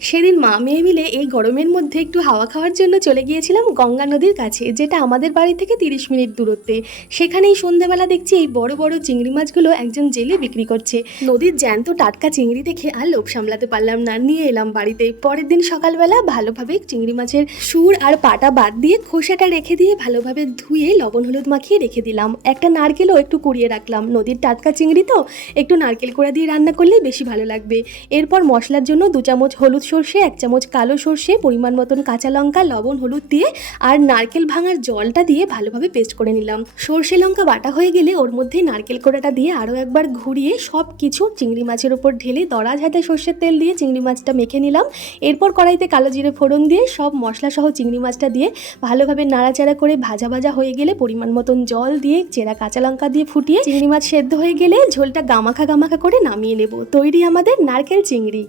সেদিন মা মেয়ে মিলে এই গরমের মধ্যে একটু হাওয়া খাওয়ার জন্য চলে গিয়েছিলাম গঙ্গা নদীর কাছে, যেটা আমাদের বাড়ি থেকে 30 মিনিট দূরত্বে। সেখানেই সন্ধ্যাবেলা দেখছি এই বড় বড় চিংড়ি মাছগুলো একজন জেলে বিক্রি করছে। নদীর জ্যান্ত টাটকা চিংড়ি দেখে আর লোভ সামলাতে পারলাম না, নিয়ে এলাম বাড়িতে। পরের দিন সকালবেলা ভালোভাবে চিংড়ি মাছের সুর আর পাটা বাদ দিয়ে খোসাটা রেখে দিয়ে ভালোভাবে ধুয়ে লবণ হলুদ মাখিয়ে রেখে দিলাম। একটা নারকেলও একটু কুড়িয়ে রাখলাম, নদীর টাটকা চিংড়ি তো একটু নারকেল কোড়া দিয়ে রান্না করলেই বেশি ভালো লাগবে। এরপর মশলার জন্য 2 চামচ হলুদ সর্ষে, 1 চামচ কালো সর্ষে, পরিমাণ মতন কাঁচা লঙ্কা, লবণ হলুদ দিয়ে আর নারকেল ভাঙার জলটা দিয়ে ভালোভাবে পেস্ট করে নিলাম। সর্ষে লঙ্কা বাটা হয়ে গেলে ওর মধ্যে নারকেল কোড়াটা দিয়ে আরও একবার ঘুরিয়ে সব কিছু চিংড়ি মাছের ওপর ঢেলে দরাজ হাতে সর্ষের তেল দিয়ে চিংড়ি মাছটা মেখে নিলাম। এরপর কড়াইতে কালো জিরে ফোড়ন দিয়ে সব মশলা সহ চিংড়ি মাছটা দিয়ে ভালোভাবে নাড়াচাড়া করে ভাজা ভাজা হয়ে গেলে পরিমাণ মতন জল দিয়ে চেরা কাঁচা লঙ্কা দিয়ে ফুটিয়ে চিংড়ি মাছ সেদ্ধ হয়ে গেলে ঝোলটা গামাখা গামাখা করে নামিয়ে নেব। তৈরি আমাদের নারকেল চিংড়ি।